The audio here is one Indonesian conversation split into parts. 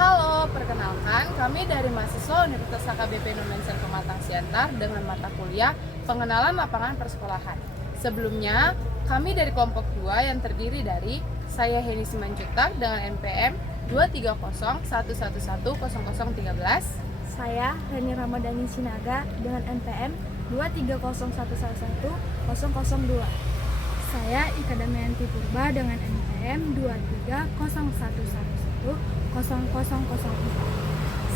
Halo, perkenalkan kami dari mahasiswa Universitas HKBP Indonesia Pematang Siantar dengan mata kuliah Pengenalan Lapangan Persekolahan. Sebelumnya, kami dari kelompok 2 yang terdiri dari saya Heni Simanjuntak dengan NPM 23011110013. Saya Reni Ramadhani Sinaga dengan NPM 230111002. Saya Ika Damayanti Purba dengan NPM 230111004.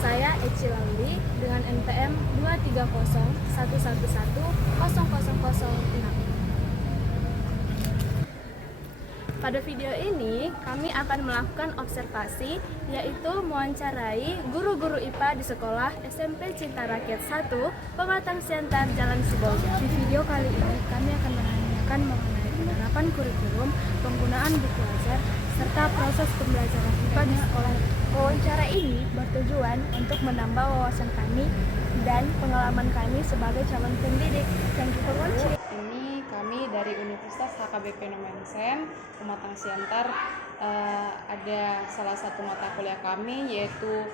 Saya Eci Lauli dengan NPM 23011100006. Pada video ini, kami akan melakukan observasi, yaitu mewawancarai guru-guru IPA di sekolah SMP Cinta Rakyat 1, Pematang Siantar, Jalan Sibolga. Di video kali ini, kami akan menanyakan mengenai penerapan kurikulum, penggunaan buku ajar, serta proses pembelajaran IPA di sekolah. Wawancara ini bertujuan untuk menambah wawasan kami dan pengalaman kami sebagai calon pendidik. Thank you for watching. Ini kami dari Universitas HKBP Indonesia Pematang Siantar. Ada salah satu mata kuliah kami yaitu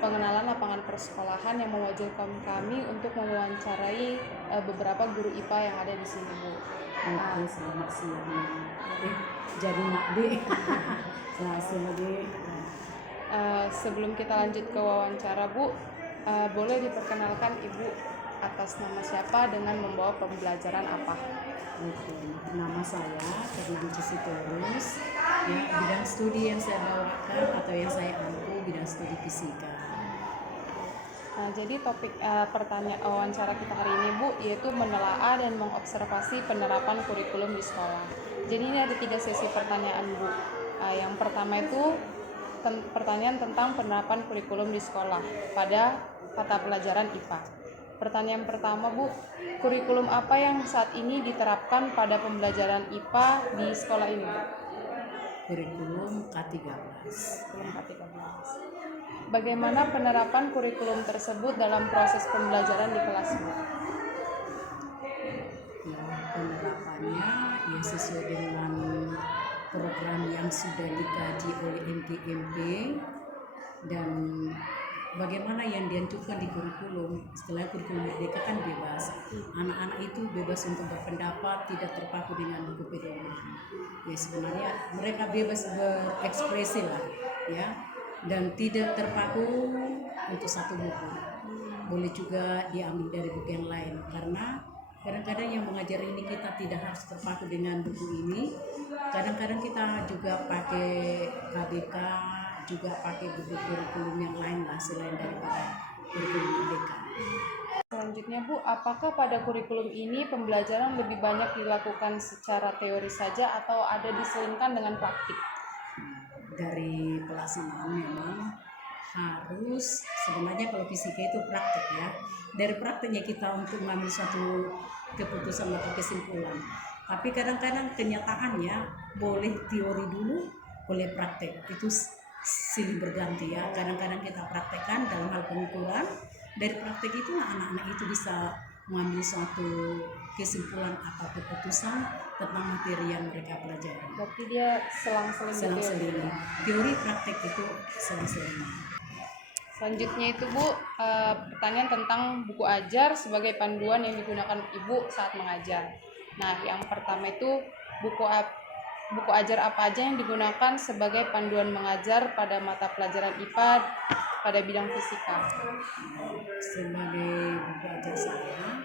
pengenalan lapangan persekolahan yang mewajibkan kami untuk mewawancarai beberapa guru IPA yang ada di sini, Bu. Oke, selamat siang. Jadi Makdi. Selamat siang, Dik. Sebelum kita lanjut ke wawancara, Bu, boleh diperkenalkan Ibu atas nama siapa dengan membawa pembelajaran apa? Oke, nama saya Kak Sitorus. Ya, bidang studi yang saya bawakan atau yang saya ampu bidang studi fisika. Nah, jadi topik pertanyaan wawancara kita hari ini, Bu, yaitu menelaah dan mengobservasi penerapan kurikulum di sekolah. Jadi ini ada 3 sesi pertanyaan, Bu. Yang pertama itu pertanyaan tentang penerapan kurikulum di sekolah pada mata pelajaran IPA. Pertanyaan pertama, Bu, kurikulum apa yang saat ini diterapkan pada pembelajaran IPA di sekolah ini, Bu? Kurikulum K13. Kurikulum K13. Bagaimana penerapan kurikulum tersebut dalam proses pembelajaran di kelas, Bu? Ya, penerapannya ya sesuai dengan program yang sudah dikaji oleh MTMP dan bagaimana yang dianjurkan di kurikulum. Setelah kurikulum merdeka kan bebas, anak-anak itu bebas untuk berpendapat, tidak terpaku dengan buku pedoman. Ya sebenarnya mereka bebas berekspresi lah, ya, dan tidak terpaku untuk satu buku. Boleh juga diambil dari buku yang lain, karena kadang-kadang yang mengajar ini kita tidak harus terpaku dengan buku ini. Kadang-kadang kita juga pakai KBK, juga pakai buku kurikulum yang lain lah selain daripada kurikulum merdeka. Selanjutnya, Bu, apakah pada kurikulum ini pembelajaran lebih banyak dilakukan secara teori saja atau ada diselingkan dengan praktik? Dari pelaksanaan memang harus, sebenarnya kalau fisika itu praktik ya. Dari praktiknya kita untuk mengambil suatu keputusan atau kesimpulan. Tapi kadang-kadang kenyataannya boleh teori dulu, boleh praktek. Itu silih berganti ya. Kadang-kadang kita praktekkan dalam hal pengukuran. Dari praktek itu anak-anak itu bisa mengambil suatu kesimpulan atau keputusan tentang materi yang mereka pelajari. Berarti dia selang-seling. Teori praktek itu selang-seling. Selanjutnya itu, Bu, pertanyaan tentang buku ajar sebagai panduan yang digunakan Ibu saat mengajar. Nah, yang pertama itu buku ajar apa aja yang digunakan sebagai panduan mengajar pada mata pelajaran IPA pada bidang fisika? Sebagai buku ajar saya,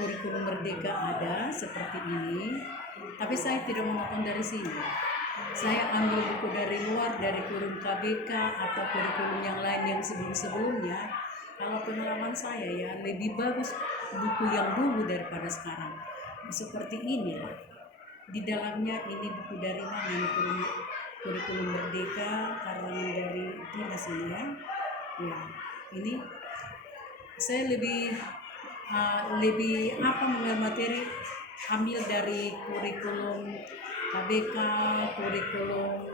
kurikulum merdeka ada seperti ini, tapi saya tidak menonton dari sini. Saya ambil buku dari luar, dari kurikulum KBK atau kurikulum yang lain yang sebelum-sebelumnya. Kalau pengalaman saya ya lebih bagus buku yang dulu daripada sekarang. Seperti ini lah. Di dalamnya ini buku dari mana? Ini kurikulum merdeka karangan dari Dinas ini ya. Ya, ini saya lebih mengambil materi ambil dari kurikulum KBK, kurikulum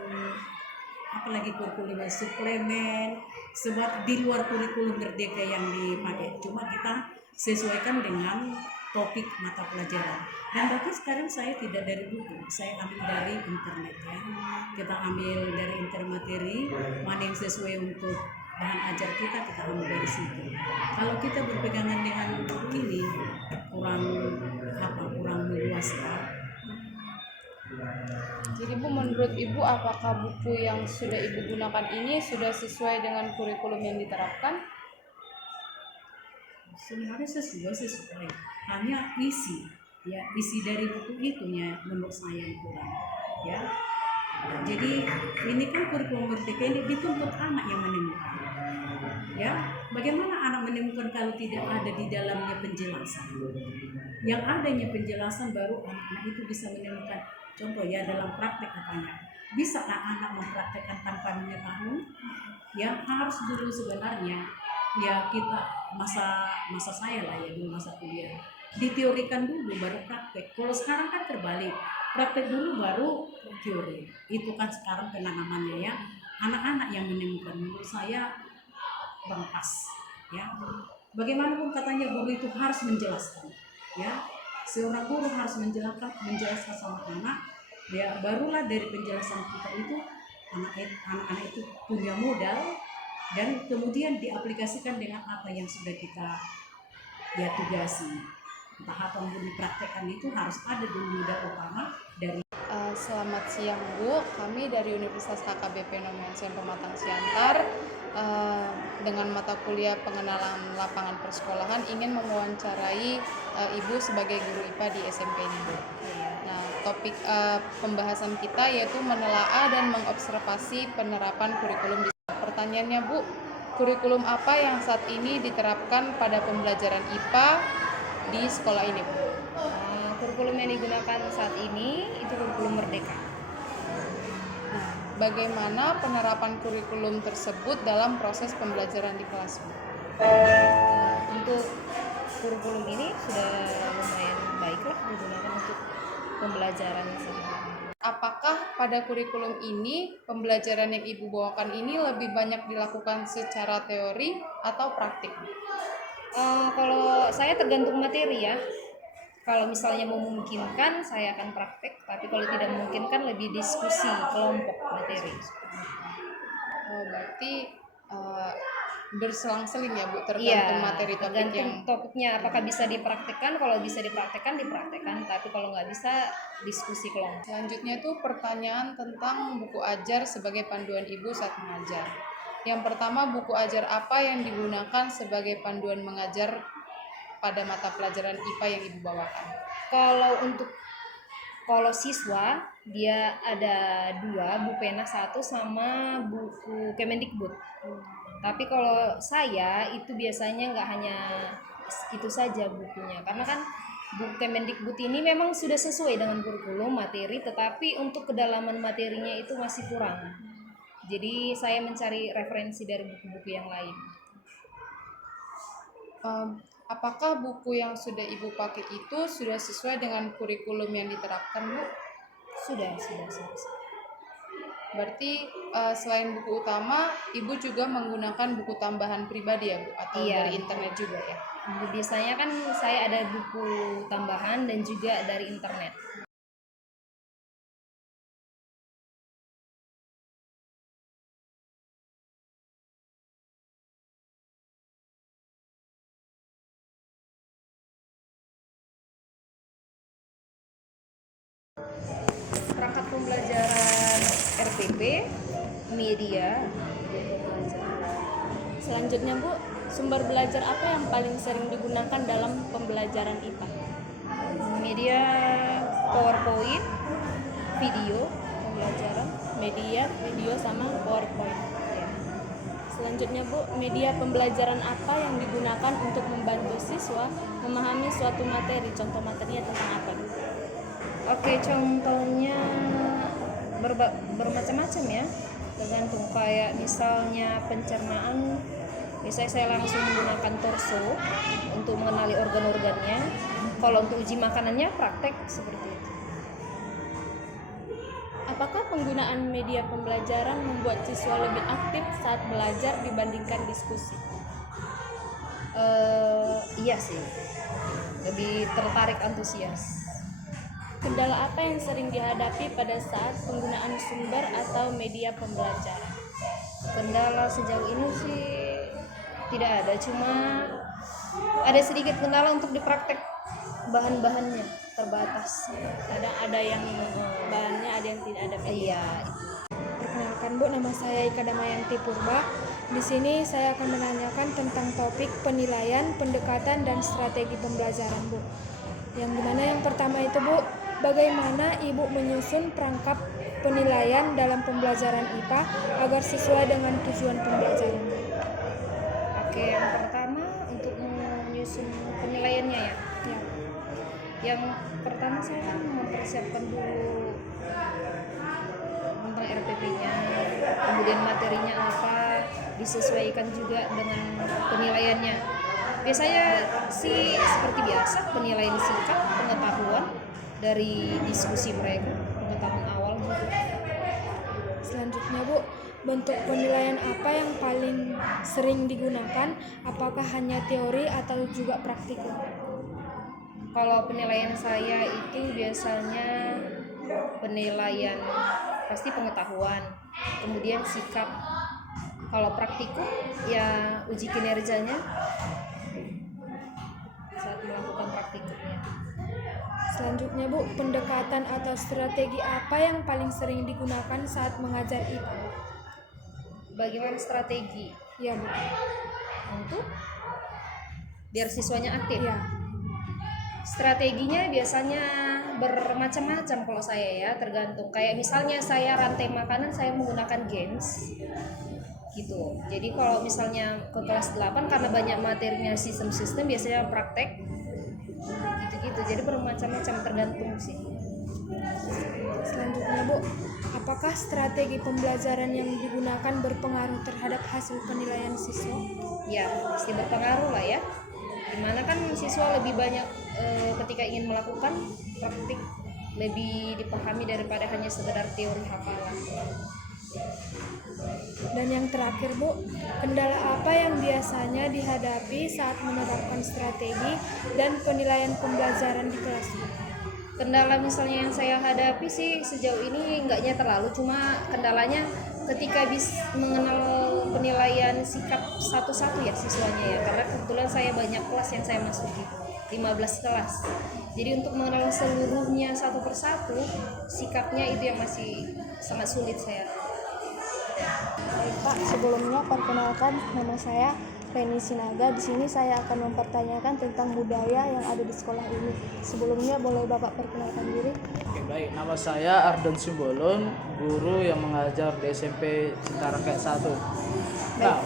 apalagi kurikulum suplemen, sebab di luar kurikulum merdeka yang dipakai. Cuma kita sesuaikan dengan topik mata pelajaran. Dan bahkan sekarang saya tidak dari buku, saya ambil dari internet ya. Kita ambil dari internet materi, mana yang sesuai untuk bahan ajar kita ambil dari situ. Kalau kita berpegangan dengan buku ini kurang meluas ya. Jadi Bu, menurut Ibu apakah buku yang sudah Ibu gunakan ini sudah sesuai dengan kurikulum yang diterapkan? Sebenarnya sesuai, hanya isi dari buku itunya menurut saya yang kurang ya. Jadi ini kan kurikulum merdeka ini dituntut anak yang menemukan ya. Bagaimana anak menemukan kalau tidak ada di dalamnya penjelasan? Yang adanya penjelasan baru anak-anak itu bisa menemukan. Contoh ya, dalam praktek apanya? Bisa anak mempraktekkan tanpa mengetahui? Yang harus dulu sebenarnya ya, kita masa saya lah ya, dulu masa kuliah diteorikan dulu baru praktek. Kalau sekarang kan terbalik, praktek dulu baru teori. Itu kan sekarang penanamannya ya, anak-anak yang menemukan. Menurut saya kurang pas ya. Bagaimanapun katanya guru itu harus menjelaskan ya, seorang guru harus menjelaskan sama anak ya, barulah dari penjelasan kita itu anak-anak itu punya modal dan kemudian diaplikasikan dengan apa yang sudah kita ya tugasi. Entah apa yang dipraktekkan itu harus ada dulu modal utama dari. Selamat siang Bu, kami dari Universitas HKBP Nomensen Pematang Siantar dengan mata kuliah pengenalan lapangan persekolahan ingin mewawancarai Ibu sebagai guru IPA di SMP ini Bu. Nah, topik pembahasan kita yaitu menelaah dan mengobservasi penerapan kurikulum di sekolah. Pertanyaannya Bu, kurikulum apa yang saat ini diterapkan pada pembelajaran IPA di sekolah ini Bu? Kurikulum yang digunakan saat ini itu kurikulum merdeka. Nah, bagaimana penerapan kurikulum tersebut dalam proses pembelajaran di kelas Bu? Untuk kurikulum ini sudah lumayan baiklah digunakan untuk pembelajaran sehari-hari. Apakah pada kurikulum ini pembelajaran yang Ibu bawakan ini lebih banyak dilakukan secara teori atau praktik? Kalau saya tergantung materi ya. Kalau misalnya memungkinkan saya akan praktek, tapi kalau tidak memungkinkan lebih diskusi kelompok materi. Berarti berselang-seling ya Bu, tergantung materi topik tergantung yang topiknya apakah bisa dipraktekkan. Kalau bisa dipraktekkan, tapi kalau nggak bisa diskusi kelompok. selanjutnya itu pertanyaan tentang buku ajar sebagai panduan Ibu saat mengajar. Yang pertama, buku ajar apa yang digunakan sebagai panduan mengajar pada mata pelajaran IPA yang Ibu bawakan? Kalau siswa dia ada 2, buku pena 1 sama buku Kemendikbud. Tapi kalau saya itu biasanya nggak hanya itu saja bukunya, karena kan buku Kemendikbud ini memang sudah sesuai dengan kurikulum materi, tetapi untuk kedalaman materinya itu masih kurang. Jadi saya mencari referensi dari buku-buku yang lain. Apakah buku yang sudah Ibu pakai itu sudah sesuai dengan kurikulum yang diterapkan Bu? Sudah. Berarti selain buku utama, Ibu juga menggunakan buku tambahan pribadi ya Bu? Atau Iya. dari internet juga ya? Biasanya kan saya ada buku tambahan dan juga dari internet. Perangkat pembelajaran RPP, media. Selanjutnya Bu, sumber belajar apa yang paling sering digunakan dalam pembelajaran IPA? Media PowerPoint, video pembelajaran. Media, video, sama PowerPoint. Ya. Selanjutnya Bu, media pembelajaran apa yang digunakan untuk membantu siswa memahami suatu materi? Contoh materinya tentang apa Bu? Oke, contohnya bermacam-macam ya, tergantung. Kayak misalnya pencernaan, misalnya saya langsung menggunakan torso untuk mengenali organ-organnya. Kalau untuk uji makanannya praktek seperti itu. Apakah penggunaan media pembelajaran membuat siswa lebih aktif saat belajar dibandingkan diskusi? Iya sih. lebih tertarik, antusias. Kendala apa yang sering dihadapi pada saat penggunaan sumber atau media pembelajaran? Kendala sejauh ini sih tidak ada, cuma ada sedikit kendala untuk dipraktek, bahan-bahannya terbatas. Ada yang bahannya, ada yang tidak ada. Iya. Perkenalkan Bu, nama saya Ika Damayanti Purba. Di sini saya akan menanyakan tentang topik penilaian, pendekatan, dan strategi pembelajaran Bu. Yang dimana yang pertama itu Bu, bagaimana Ibu menyusun perangkap penilaian dalam pembelajaran IPA agar sesuai dengan tujuan pembelajaran? Oke, yang pertama untuk menyusun penilaiannya ya. Ya. Yang pertama saya mempersiapkan dulu tentang RPP-nya, kemudian materinya apa, disesuaikan juga dengan penilaiannya. Biasanya sih seperti biasa, penilaian sikap, pengetahuan dari diskusi mereka, pengetahuan awal gitu. Selanjutnya Bu, bentuk penilaian apa yang paling sering digunakan? Apakah hanya teori atau juga praktikum? Kalau penilaian saya itu biasanya penilaian pasti pengetahuan, kemudian sikap. Kalau praktikum ya uji kinerjanya saat melakukan praktikumnya. Selanjutnya Bu, pendekatan atau strategi apa yang paling sering digunakan saat mengajar IPA? Bagaimana strategi Ya Bu. untuk biar siswanya aktif? Ya. Strateginya biasanya bermacam-macam kalau saya ya, tergantung. Kayak misalnya saya rantai makanan, saya menggunakan games gitu. Jadi kalau misalnya ke kelas 8 karena banyak materinya sistem-sistem, biasanya praktek gitu-gitu. Jadi bermacam-macam, tergantung sih. Selanjutnya Bu, apakah strategi pembelajaran yang digunakan berpengaruh terhadap hasil penilaian siswa? Ya, pasti berpengaruh lah ya. Dimana kan siswa lebih banyak ketika ingin melakukan praktik, lebih dipahami daripada hanya sekedar teori hafalan. Dan yang terakhir Bu, kendala apa yang biasanya dihadapi saat menerapkan strategi dan penilaian pembelajaran di kelas Bu? Kendala misalnya yang saya hadapi sih sejauh ini enggaknya terlalu, cuma kendalanya ketika mengenal penilaian sikap satu-satu ya siswanya ya, karena kebetulan saya banyak kelas yang saya masuki, 15 kelas. Jadi untuk mengenal seluruhnya satu persatu sikapnya itu yang masih sangat sulit saya. Baik Pak, sebelumnya perkenalkan nama saya Reni Sinaga. Di sini saya akan mempertanyakan tentang budaya yang ada di sekolah ini. Sebelumnya boleh Bapak perkenalkan diri? Oke, baik. Nama saya Ardon Simbolon, guru yang mengajar di SMP Cintaraket 1. Nah,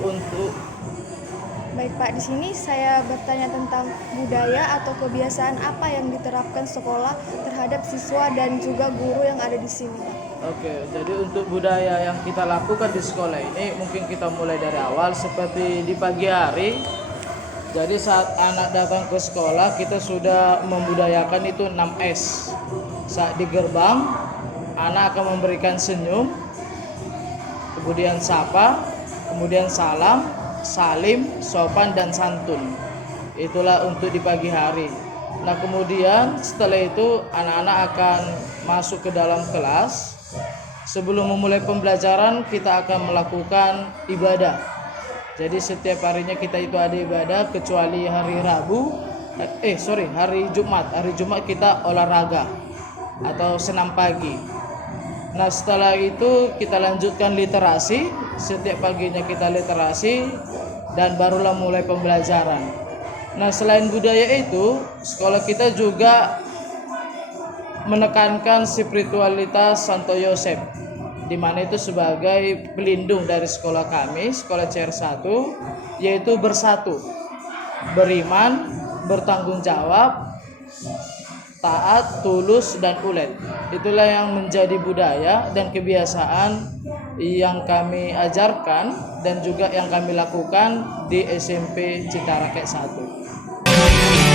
Baik Pak, di sini saya bertanya tentang budaya atau kebiasaan apa yang diterapkan sekolah terhadap siswa dan juga guru yang ada di sini Pak. Oke, jadi untuk budaya yang kita lakukan di sekolah ini mungkin kita mulai dari awal seperti di pagi hari. Jadi saat anak datang ke sekolah kita sudah membudayakan itu 6S. Saat di gerbang anak akan memberikan senyum, kemudian sapa, kemudian salam, salim, sopan dan santun. Itulah untuk di pagi hari. Nah, kemudian setelah itu anak-anak akan masuk ke dalam kelas. Sebelum memulai pembelajaran kita akan melakukan ibadah. Jadi setiap harinya kita itu ada ibadah kecuali hari Jumat. Hari Jumat kita olahraga atau senam pagi. Nah, setelah itu kita lanjutkan literasi. Setiap paginya kita literasi dan barulah mulai pembelajaran. Nah, selain budaya itu, sekolah kita juga menekankan spiritualitas Santo Yosef, di mana itu sebagai pelindung dari sekolah kami, sekolah CR1, yaitu bersatu, beriman, bertanggung jawab, taat, tulus, dan ulet. Itulah yang menjadi budaya dan kebiasaan yang kami ajarkan dan juga yang kami lakukan di SMP Cintaraket 1.